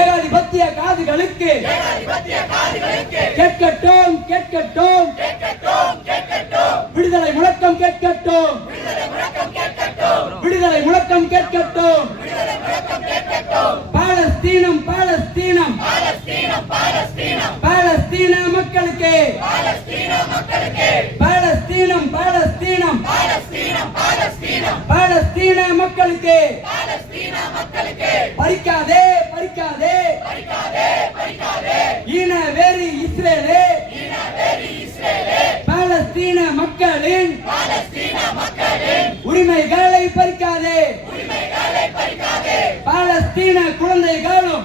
ஏகாதிபத்திய காதுகளுக்கு. கேட்கட்டும் கேட்கட்டும். விடுதலை முழக்கம் கேட்கட்டும். விடுதலை முழக்கம் கேட்கட்டும். பாலஸ்தீனம் பாலஸ்தீனம். பாலஸ்தீன மக்களுக்கு. பாலஸ்தீனம் பாலஸ்தீனம். பாலஸ்தீன மக்களுக்கு பறிக்காதே பறிக்காதே ஈன வேறு இஸ்ரேலே பாலஸ்தீன மக்களின் உரிமைகளை பறிக்காதே.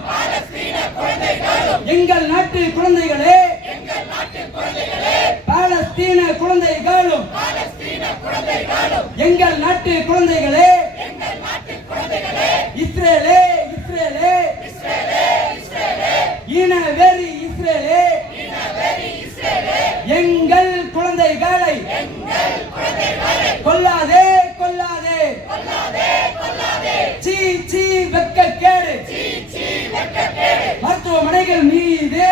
பாலஸ்தீன குழந்தைகளும் எங்கள் நாட்டு குழந்தைகளே. பாலஸ்தீன குழந்தைகளும் எங்கள் நாட்டு குழந்தைகளே இஸ்ரேலே இஸ்ரேலே ஈன வெறி இஸ்ரேலே எங்கள் குழந்தைகளை கொல்லாதே கொல்லாதே. சீ சீ வெட்கக்கேடு மருத்துவமனைகள் மீது.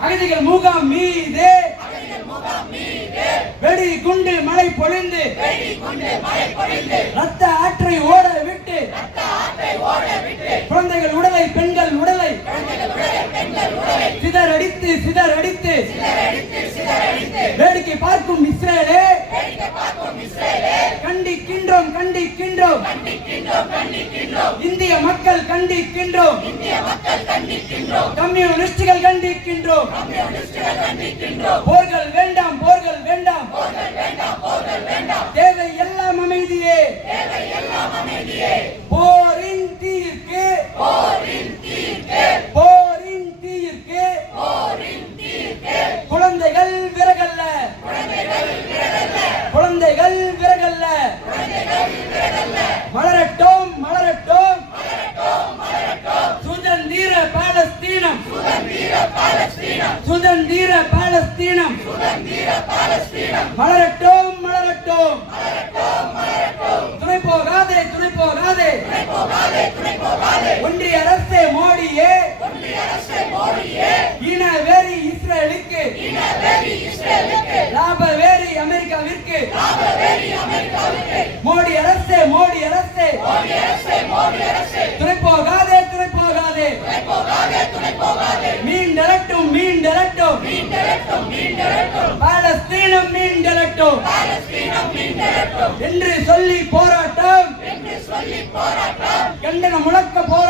அகதிகள் முகாம் மீது. வெடி குண்டு மழை பொழிந்து. ரத்த ஆற்றை ஓட விட்டு. குழந்தைகள் உடலை பெண்கள் உடலை. சிதறடித்து சிதறடித்து. வேடிக்கை பார்க்கும் இஸ்ரேலே. கண்டிக்கின்றோம் கண்டிக்கின்றோம். இந்திய மக்கள் கண்டிக்கின்றோம். கம்யூனிஸ்டுகள் கண்டிக்கின்றோம். மலரட்டும் மலரட்டும். துணை போகாதே துணை போகாதே. ஒன்றிய அரசே மோடியே. இன வெறி இஸ்ரேலுக்கு. லாப வெறி அமெரிக்காவிற்கு. மோடி அரசே மோடி அரசே. துணை போகாதே துணை போகாதே. மீண்டெழட்டும் மீண்டெழட்டும் பாலஸ்தீனம் மீண்டெழட்டும் என்று சொல்லி போராட்டம். கண்டன முழக்க போராட்டம்.